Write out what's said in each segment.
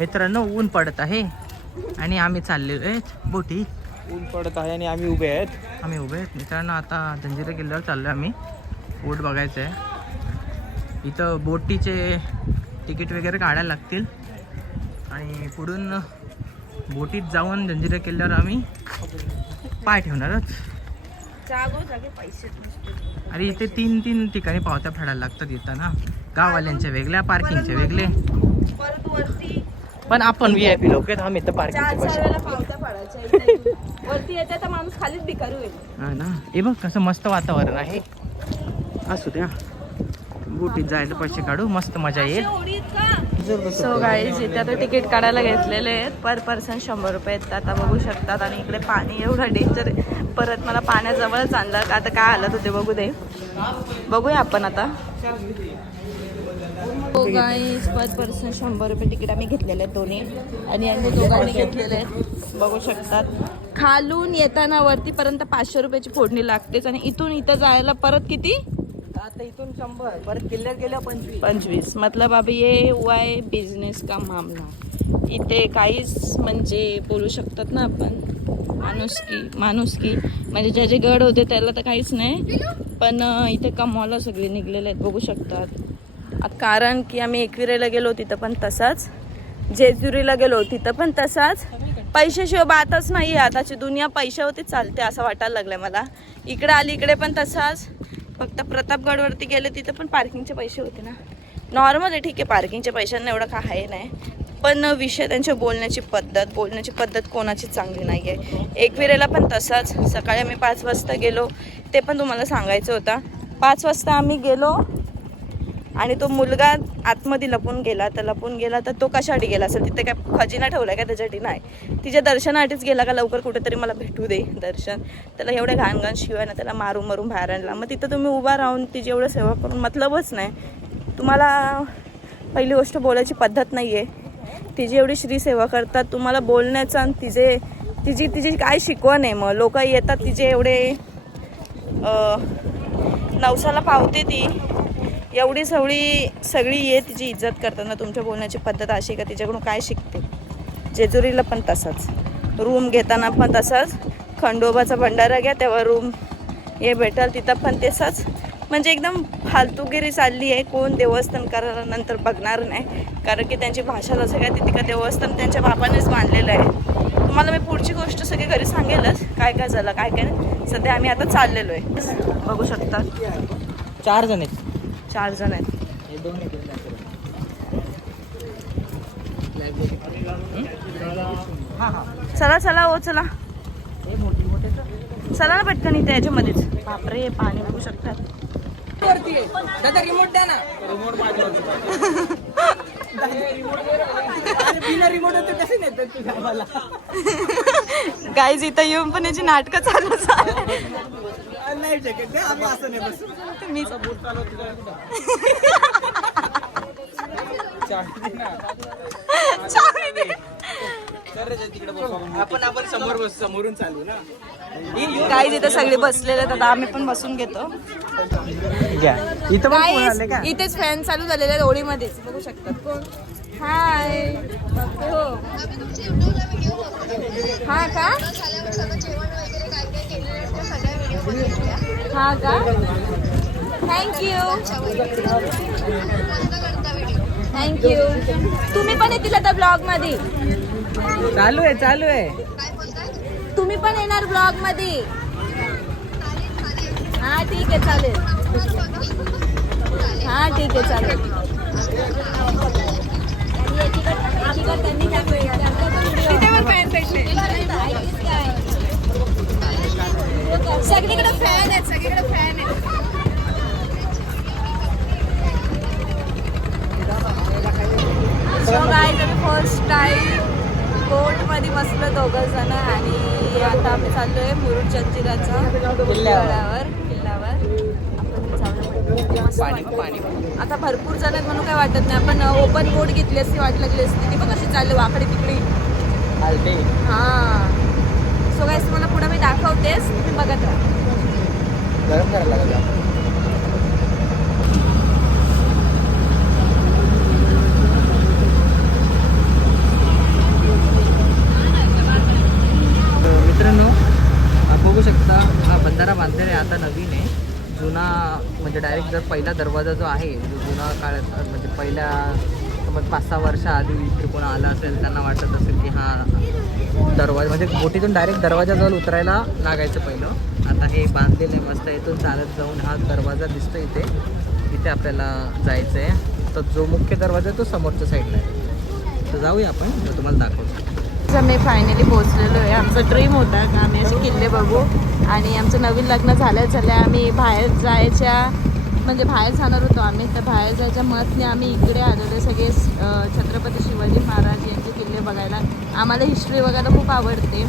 मित्रांनो ऊन पडत आहे आणि आम्ही चाललेलो आहेत बोटी. ऊन पडत आहे आणि आम्ही उभे आहेत. मित्रांनो आता जंजिरा किल्ल्यावर चाललो आम्ही. बोट बघायचं आहे. इथं बोटीचे तिकीट वगैरे काढायला लागतील आणि पुढून बोटीत जाऊन जंजिरा किल्ल्यावर आम्ही पाय ठेवणारच. अरे इथे 3 ठिकाणी पावत्या फेडायला लागतात इथं ना. गाववाल्यांच्या वेगळ्या, पार्किंगचे वेगळे. पण आपण VIP लोक आहेत, आम्ही इथं पार्किंगचे पैसे वरती येते तर माणूस खालीच भिकारी होईल. हा ना. हे बघ कसं मस्त वातावरण आहे. असू द्या, बोटीत जायला पैसे काढू, मस्त मजा येईल. सो गाईज इथे आता तिकीट काढायला घेतलेले आहेत. पर पर्सन 100 रुपये आहेत. आता बघू शकतात. आणि इकडे पाणी एवढं डेंजर आहे. परत मला पाण्याजवळच आणलं का आता काय हालत होते बघू दे. बघूया आपण आता. हो गाईज पर पर्सन 100 रुपये तिकीट आम्ही घेतलेले आहेत दोन्ही. आणि आम्ही दोघांनी घेतलेले आहेत बघू शकतात. खालून येताना वरतीपर्यंत 500 रुपयाची फोडणी लागतेच. आणि इथून इथं जायला परत किती? आता इथून 100, परत किल्ल्यात गेल्या 25. मतलब अभी ये हुआ है बिझनेस का मामला. इथे काहीच म्हणजे बोलू शकतात ना आपण माणुसकी म्हणजे ज्याचे गड होते त्याला तर काहीच नाही. पण इथे कमवायला सगळे निघलेले आहेत बघू शकतात. कारण की आम्ही एकविरेला गेलो तिथं पण तसाच, जेजुरीला गेलो तिथं पण तसाच. पैशाशिवाय बातच नाही आहे. आताची दुनिया पैशावरती चालते असं वाटायला लागलंय मला. इकडे आली इकडे पण तसाच. फक्त प्रतापगडवरती गेले तिथं पण पार्किंगचे पैसे होते ना. नॉर्मल आहे, ठीक आहे, पार्किंगच्या पैशांना एवढं काय आहे नाही. पण विषय त्यांच्या बोलण्याची पद्धत कोणाची चांगली नाही आहे. एकविरेला पण तसाच. सकाळी आम्ही 5 वाजता गेलो, ते पण तुम्हाला सांगायचं होता. 5 वाजता आम्ही गेलो आणि तो मुलगा आतमध्ये लपून गेला. तर तो कशासाठी गेला असेल? तिथे काय खजिना ठेवला का? त्याच्यासाठी नाही, तिच्या दर्शनासाठीच गेला का लवकर कुठेतरी मला भेटू दे दर्शन. त्याला एवढे घाण शिवाय ना त्याला मारून बाहेर आणला. मग तिथं तुम्ही उभा राहून तिची एवढं सेवा करून मतलबच नाही. तुम्हाला पहिली गोष्ट बोलायची पद्धत नाही आहे. तिची एवढी श्रीसेवा करतात, तुम्हाला बोलण्याचा आणि तिची काय शिकवण आहे? मग लोक येतात तिचे एवढे नवसाला पावते ती एवढी सगळी ये तिची इज्जत करताना तुमच्या बोलण्याची पद्धत अशी का तिच्याकडून काय शिकते? जेजुरीला पण तसाच, रूम घेताना पण तसाच. खंडोबाचा भंडारा घ्या तेव्हा रूम हे भेटाल तिथं पण तसाच. म्हणजे एकदम फालतूगिरी चालली आहे. कोण देवस्थान करायला नंतर बघणार नाही. कारण की त्यांची भाषा जसं काय तिथे का देवस्थान त्यांच्या बापानेच बांधलेलं आहे. तुम्हाला मी पुढची गोष्ट सगळी घरी सांगेलच काय झालं काय नाही. सध्या आम्ही आता चाललेलो आहे बघू शकता. 4 जण आहेत. 4 जण आहेत. चला ओ चला चला ना पटकन इथे याच्यामध्येच. बापरे पाणी बघू शकतात. रिमोट द्या ना. गाईज इथं येऊन पण याची नाटकं चालू आपण समोरून चालू ना. गाईज इथं सगळे बसलेले आहेत. आता आम्ही पण बसून घेतो. गाईज इथेच फॅन चालू झालेले आहेत होळीमध्येच बघू शकतात. कोण? हाय. हो हा का? हा का? थँक्यू. तुम्ही पण येतील आता ब्लॉग मध्ये. चालू आहे. तुम्ही पण येणार ब्लॉग मध्ये? हा ठीक आहे चालेल. सगळीकडे फॅन आहेत. सो गाईज फर्स्ट टाइम बोटमध्ये बसलो 2 जण. आणि आता आम्ही चाललोय मुरुड जंजिराच्या किल्ल्यावर. आता भरपूर जण आहेत म्हणून काय वाटत नाही. आपण ओपन बोट घेतली असती वाट लागली असती. ती पण कशी चालली वाकडी तिकडी. हां सो गाईज तुम्हाला पुढे मी दाखवतेस, तुम्ही बघत राहा. गरम करायला लागला. म्हणजे डायरेक्ट जर पहिला दरवाजा जो आहे जो जुना काळात म्हणजे पहिल्या समज 5-6 वर्ष आधी इथे कोण आलं असेल त्यांना वाटत असेल की हा दरवाजा म्हणजे बोटीतून डायरेक्ट दरवाजाजवळ उतरायला लागायचं पहिलं. आता हे बांधलेलं आहे मस्त. इथून चालत जाऊन हा दरवाजा दिसतो इथे. इथे आपल्याला जायचं आहे. तर जो मुख्य दरवाजा आहे तो समोरच्या साईडला आहे. तर जाऊया आपण, तर तुम्हाला दाखवतो. आम्ही फायनली पोहोचलेलो आहे. आमचा ड्रीम होता का आम्ही असे किल्ले बघू आणि आमचं नवीन लग्न झाल्या आम्ही बाहेर जायच्या म्हणजे बाहेर जाणार होतो आम्ही. तर बाहेर जायच्या मतने आम्ही इकडे आलेलो सगळे छत्रपती शिवाजी महाराज यांचे किल्ले बघायला. आम्हाला हिस्ट्री बघायला खूप आवडते.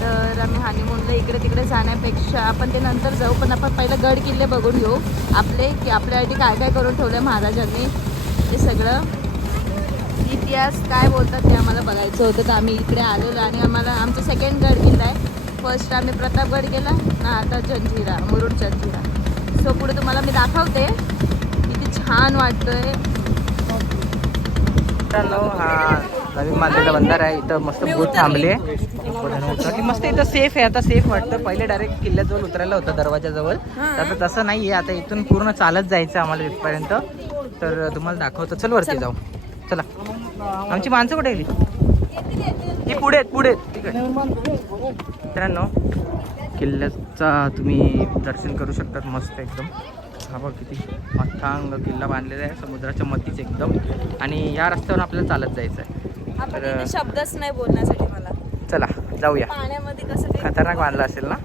तर आम्ही हनीमूनला इकडे तिकडे जाण्यापेक्षा आपण ते नंतर जाऊ, पण आपण पहिलं गड किल्ले बघून घेऊ आपले की आपल्यासाठी काय काय करून ठेवलं महाराजांनी. ते सगळं इतिहास काय बोलतात ते आम्हाला बघायचं होतं. तर आम्ही इकडे आलेलो आणि आम्हाला आमचा सेकंड गड किल्ला आहे. फर्स्ट आम्ही प्रतापगड गेला ना, आता जंजिरा, मुरुड जंजिरा. सो पुढे तुम्हाला मी दाखवते किती छान वाटतोय. हा नवीन बांधलेला बंधारा आहे. इथं मस्त बोट थांबली आहे की मस्त. इथं सेफ आहे. आता सेफ वाटतं. पहिले डायरेक्ट किल्ल्याजवळ उतरायला होतं दरवाजाजवळ. आता तसं नाही आहे. आता इथून पूर्ण चालत जायचं आम्हाला तिथपर्यंत. तर तुम्हाला दाखवतो. चल वरती जाऊ. चला. आमची माणसं कुठे गेली? ती पुढे आहेत ठीक आहे. मित्रांनो किल्ल्याचा तुम्ही दर्शन करू शकतात मस्त एकदम. हा बघ किती अथांग किल्ला बांधलेला आहे समुद्राच्या मध्येच एकदम. आणि या रस्त्यावर आपल्याला चालत जायचं आहे. तर शब्दच नाही बोलण्यासाठी मला. चला जाऊया. पाण्यामध्ये कसं खतरनाक बांधला असेल ना.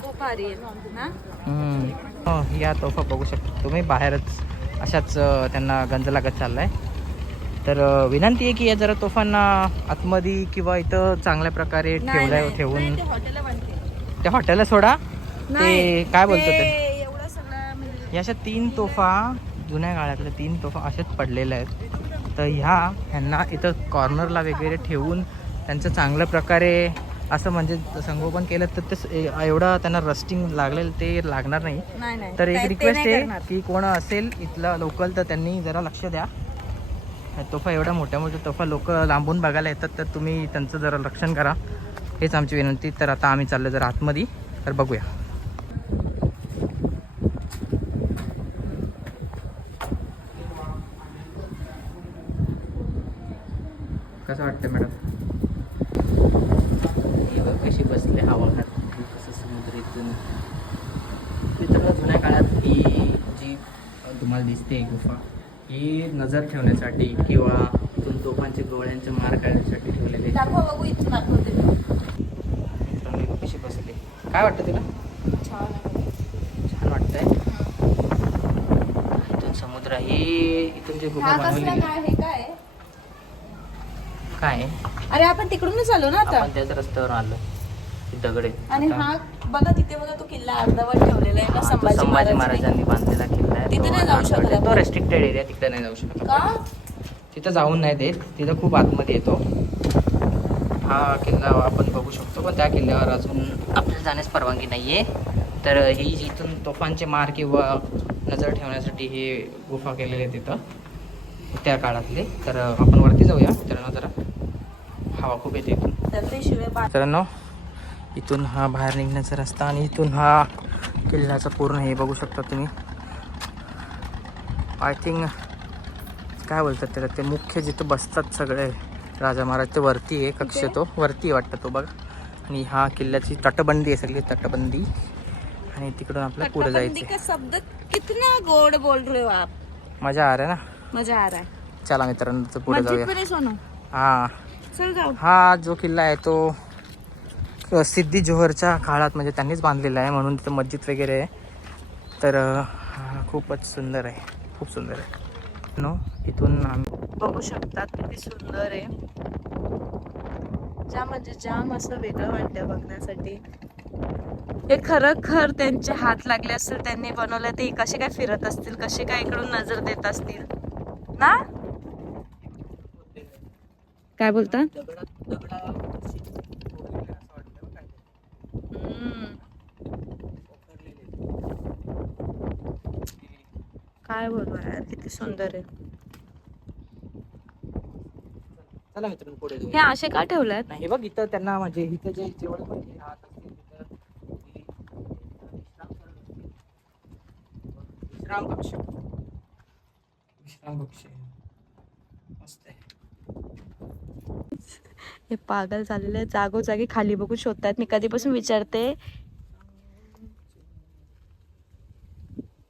खूप भारी आहे ना. हो या तोफा बघू शकता तुम्ही. बाहेरच अशाच त्यांना गंज लागत चाललाय. तर विनंती आहे की या जरा तोफांना आतमध्ये किंवा इथं चांगल्या प्रकारे ठेवून त्या हॉटेलला सोडा. ते काय बोलतो ते एवढं सगळं म्हणजे अशा 3 तोफा जुन्या काळातल्या 3 तोफा अशाच पडलेल्या आहेत. तर ह्यांना इथं कॉर्नरला वगैरे ठेवून त्यांचं चांगल्या प्रकारे असं म्हणजे संगोपन केलं तर ते एवढं त्यांना रस्टिंग लागलेलं ते लागणार नाही. तर एक रिक्वेस्ट आहे की कोण असेल इथला लोकल तर त्यांनी जरा लक्ष द्या. तोफा एवढ्या मोठ्या तोफा लोक लांबून बघायला येतात तर तुम्ही त्यांचं जरा रक्षण करा हेच आमची विनंती. तर आता आम्ही चाललो जरा आतमध्ये. तर बघूया. कसं वाटतं मॅडम? कशी बसले हवा खात कसं समुद्र इथून. मित्रांनो जुन्या काळात ही जी तुम्हाला दिसते गुफा ही नजर ठेवण्यासाठी किंवा इथून तोफांचे गोळ्यांचे मार काढण्यासाठी ठेवलेले. बघू इथून दाखवते. मित्रांनो कशी बसले. काय वाटतं तुला? छान वाटतंय. इथून समुद्र हे इथून जे गुफा बनवली काय अरे आपण तिकडूनच आलो ना आता. आपण त्याच रस्त्यावर आलो. दगडे आणि हा बघा तिथे बघा तो किल्ला अर्धवट ठेवलेला आहे ना संभाजी महाराजांनी बांधलेला किल्ला आहे. तिथे नाही जाऊ शकत. तो रेस्ट्रिक्टेड एरिया. तिकडे नाही जाऊ शकत. तिथं जाऊन नाही देत. तिथं खूप आतमध्ये येतो हा किल्ला. आपण बघू शकतो पण त्या किल्ल्यावर अजून आपल्याला जाण्यास परवानगी नाही आहे. तर ही जिथून तोफांचे मार किंवा नजर ठेवण्यासाठी ही गुफा केलेली आहे तिथं त्या काळातले. तर आपण वरती जाऊया मित्रांनो. जरा हवा खूप येते इथून. मित्रांनो इथून हा बाहेर निघण्याचा रस्ता आणि इथून हा किल्ल्याचा पूर्ण हे बघू शकता तुम्ही. आय थिंक काय बोलतात त्याला ते मुख्य जिथं बसतात सगळे राजा महाराज ते वरती आहे. कक्ष तो वरती वाटतं तो बघ. आणि हा किल्ल्याची तटबंदी आहे सगळी तटबंदी. आणि तिकडून आपल्याला पुढे जायचं. शब्द कितना गोड बोल रहे हो आप. मजा आ रहा है ना. मजा आ रहा है. चला मित्रांनो पुढे जाऊया. हाँ चल जाऊ. हा जो किल्ला आहे तो सिद्धी जोहरच्या काळात म्हणजे त्यांनीच बांधलेला आहे म्हणून तिथं मस्जिद वगैरे आहे. तर खूपच सुंदर आहे. खूप सुंदर आहे. नो इथून आम्ही बघू शकतात किती सुंदर आहे. जाम म्हणजे जाम असं वेगळं वाटतं बघण्यासाठी. हे खरं त्यांचे हात लागले असतील त्यांनी बनवलं. ते कसे काय फिरत असतील कसे काय इकडून नजर देत असतील ना. काय बोलतात? काय बोलू यार, किती सुंदर आहे. चला मित्रांनो पुढे हे जाऊया. असे का ठेवल्यात? नाही हे बघ इथं त्यांना म्हणजे इथं जे जेवढे पण हे राहत असतील तिथं विश्राम कक्ष. विश्राम कक्ष मस्त आहे. हे पागल झालेले जागोजागी खाली बघून शोधतात. मी कधीपासून विचारते.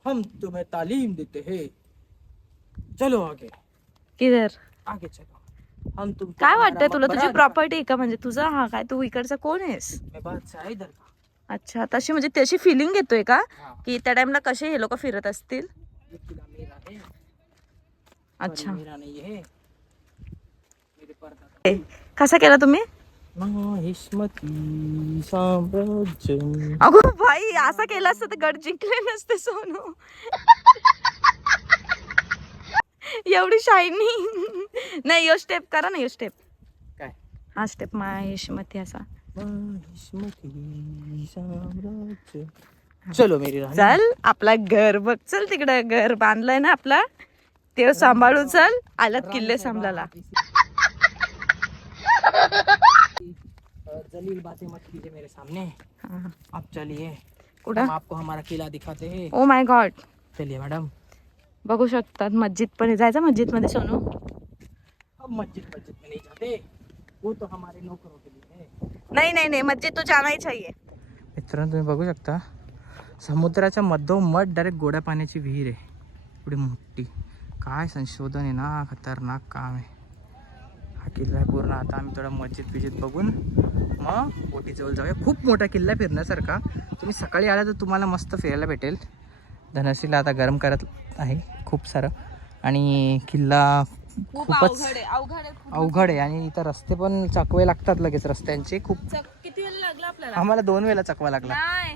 हम तुम्हें तालीम देते हैं, चलो आगे किधर? आगे चलो. हम तुम काय वाटतंय तुला? तुझी प्रॉपर्टी आहे का? म्हणजे तुझा हा काय, तू इकडचा कोण आहेस? मैं बादशाह है इधर का. अच्छा, तशी म्हणजे त्याची फिलिंग येतोय का हाँ, की त्या टाइमला कसे हे लोक फिरत असतील? ये किला मेरा है. अच्छा, पर मेरा नहीं है, मेरे परदादा. कसा केला तुम्ही? माहिष्मती साम्राज्य. अगो भाई, असा केला असतं तर गड जिंकले नसते सोनू. एवढी शायनी नाही. यो स्टेप करा ना, यो स्टेप. काय? हा स्टेप माहिष्मती असा. माहिष्मती साम्राज्य. चलो मेरी राणी. चल आपला घर बघ. चल तिकडं घर बांधलंय ना आपला, ते सांभाळून चल. आलात किल्ले सांभाळायला. जलील बातें मत कीजिए मेरे सामने. हा. आप चलिए, कुठं? हम आपको हमारा किला दिखाते हैं. Oh my God. चलिए मैडम. बघू शकतात मस्जिद पण आहे. जायचं मस्जिद मध्ये सोनू? हम मस्जिद में नहीं जाते, वो तो हमारे नौकरों के लिए है. नाही नाही नाही, मस्जिद तो जाना ही चाहिए. मित्रांनो तुम्ही बघू शकता समुद्राच्या मधोमध डायरेक्ट गोड्या पाण्याची विहीर आहे एवढी मोठी. काय संशोधन आहे ना, खतरनाक काम आहे. हा किल्ला आहे पूर्ण. आता आम्ही थोडा मस्जिद बघून मग बोटीजवळ जाऊया. खूप मोठा किल्ला आहे फिरण्यासारखा. तुम्ही सकाळी आला तर तुम्हाला मस्त फिरायला भेटेल. धनश्रीला आता गरम करत आहे खूप सारं. आणि किल्ला खूपच अवघड आहे. आणि इथं रस्ते पण चकवे लागतात लगेच रस्त्यांचे खूप. किती वेळ लागला आपल्याला? आम्हाला 2 वेळा चकवा लागला. नाही,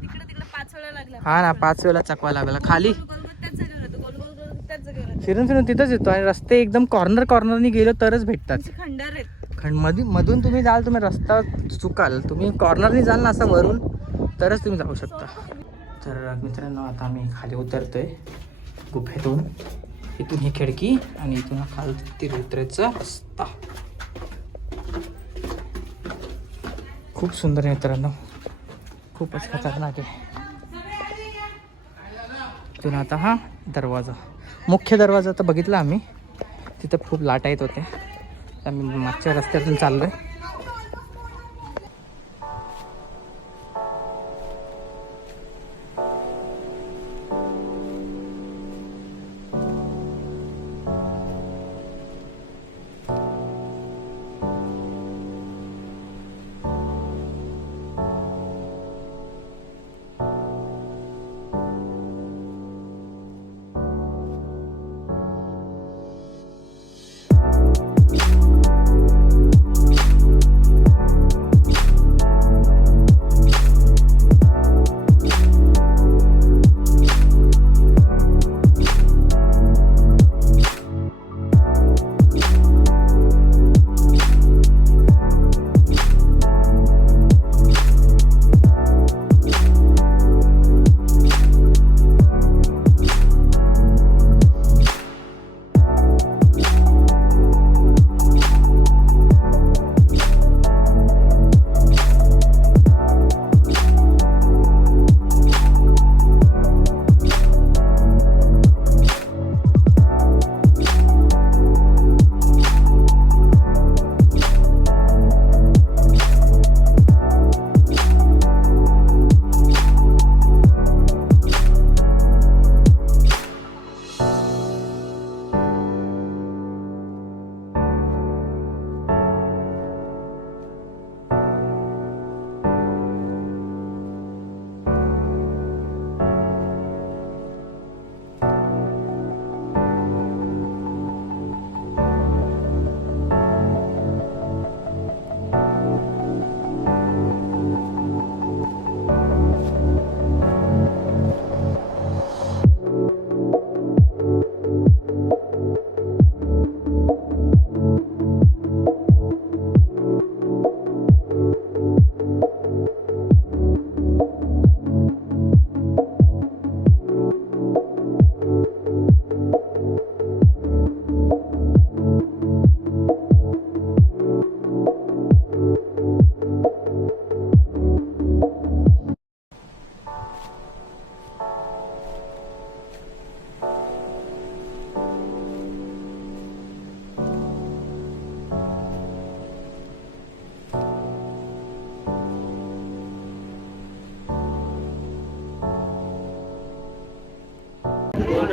तिकडे 5 वेळा लागला. हा ना, 5 वेळा चकवा लागला. खाली त्याच जागेवर होतो, गोल त्याच जागेवर होतो. फिरून तिथंच येतो. आणि रस्ते एकदम कॉर्नरनी गेलो तरच भेटतात. खंडर आहेत. मधून तुम्ही जाल, तुम्ही रस्ता चुकाल. तुम्ही कॉर्नरनी जाल ना असं वरून, तरच तुम्ही जाऊ शकता. तर मित्रांनो आता आम्ही खाली उतरतोय गुफेतून. इथून ही खिडकी आणि इथून खाली उतरायचा रस्ता. खूप सुंदर आहे मित्रांनो, खूपच खतरनाक आहे. इथून आता हा दरवाजा, मुख्य दरवाजा तर बघितला आम्ही. तिथं खूप लाटा येत होते. आम्ही मागच्या रस्त्यातून चाललोय.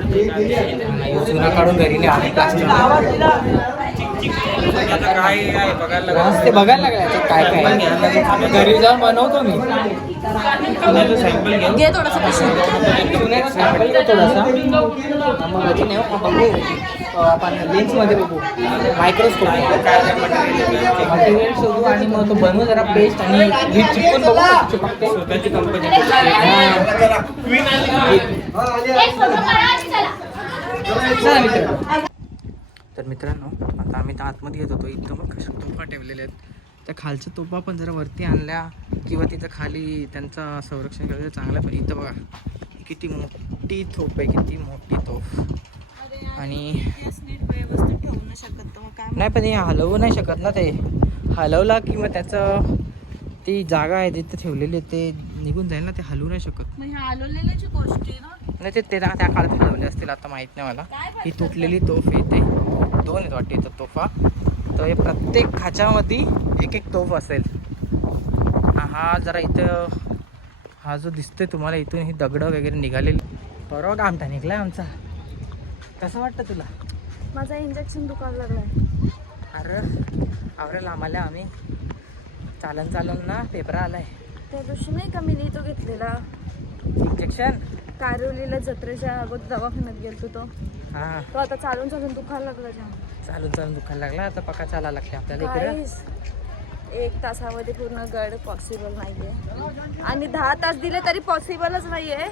जुना काढून घरी नाही आम्ही प्लास्टिक ते बघायला लागलं काय काय घरी जाऊन बनवतो मी घे थोडासा सॅम्पल घे थोडासा मग अजून नाही हो, बघू आपण लेन्समध्ये बघू मायक्रोस्कोप मटेरियल शोधू आणि मग तो बनवू जरा पेस्ट आणि हीट चिपकून बघू चिपकते स्वतःची कंपनी तर मित्रांनो आता आम्ही तर आतमध्ये येत होतो इथं मग कशा तोफा ठेवलेल्या आहेत त्या खालच्या तोफा पण जरा वरती आणल्या किंवा तिथं खाली त्यांचा संरक्षण केलं चांगलं पण इथं बघा किती मोठी तोफ आहे किती मोठी तोफ आणि व्यवस्थित ठेवू नाही शकत तर मग काय नाही पण हे हलवू नाही शकत ना ते हलवला किंवा त्याचं ती जागा आहे तिथे ठेवलेली आहे ते निघून जाईल ना ते हलवू नाही शकत मग ह्या आलोलेल्याची गोष्टी ना नाही ते त्या काळात हलवले असतील आता माहीत नाही मला ही तुटलेली तोफ आहे ते 2 आहेत वाटते इथं तोफा तर हे प्रत्येक खाच्यामध्ये एक एक तोफ असेल हा जरा इथं हा जो दिसतोय तुम्हाला इथून ही दगडं वगैरे निघालेली बरोबर आमटा निघलाय आमचा कसं वाटतं तुला माझा इंजेक्शन दुखायला लागलाय अरे आम्हाला आम्ही चालन ना पेपर आलाय त्या दिवशी नाही का मी लिहितो घेतलेला इंजेक्शन कारिवलीला जत्रेच्या अगोदर दवाखान्यात गेलतो तो हां तो आता चालून दुखायला लागला जाम. चालून दुखायला लागला आता पक्का चालायला लागले आपल्याला इकडे काहीच 1 तासामध्ये पूर्ण गड पॉसिबल नाहीये आणि 10 तास दिले तरी पॉसिबलच नाहीये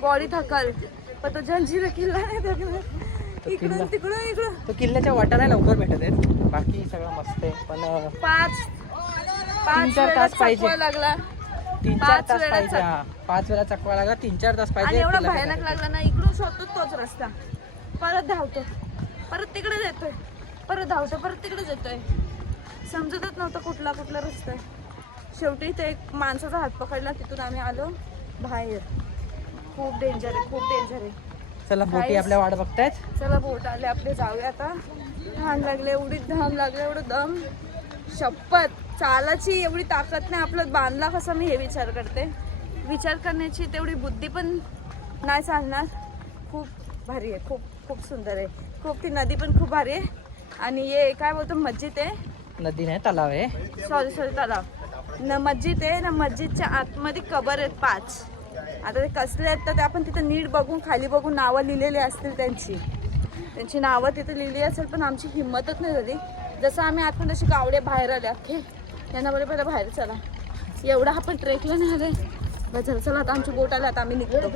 बॉडी थकल पण तो जंजिरा किल्ला नाही थकला इकडून तिकडून तो किल्ल्याच्या वाटा नाही लवकर भेटत आहेत बाकी सगळं मस्त आहे पण 5 तास पाहिजे. लागला 3-4 तास वेळा पाहिजे 5 वेळा चकवा लागला 3-4 तास आणि पाहिजे एवढा किल्ला भयानक भेटायला. लागला ना इकडून शोधतो तोच रस्ता परत धावतो परत तिकडेच येतोय परत धावतो परत तिकडेच येतोय समजतच नव्हतं कुठला रस्ता आहे शेवटी ते एक माणसाचा हात पकडला तिथून आम्ही आलो बाहेर खूप डेंजर आहे चला बोटी आपल्या वाट बघतायत चला बोट आले आपले जाऊया आता घाम लागले एवढी घाम लागले एवढं दम शपथ चालाची एवढी ताकद नाही आपलं बांधला कसं मी हे विचार करण्याची तेवढी बुद्धी पण नाही चालणार खूप भारी आहे खूप सुंदर आहे खूप ती नदी पण खूप भारी आहे आणि हे काय बोलतो मस्जिद आहे नदी नाही तलाव आहे सॉरी तलाव न मस्जिद आहे ना मस्जिदच्या आतमध्ये कबर आहेत 5 आता ते कसले आहेत तर ते आपण तिथं नीट बघून खाली बघून नावं लिहिलेली असतील त्यांची नावं तिथे लिहिली असेल पण आमची हिंमतच नाही झाली जसं आम्ही आतून तशी गावडे बाहेर आले अख्खे त्यांना बरे पहिला बाहेर चला एवढा आपण ट्रेकला नाही आले बरं चला आता आमची बोट आली आता आम्ही निघतो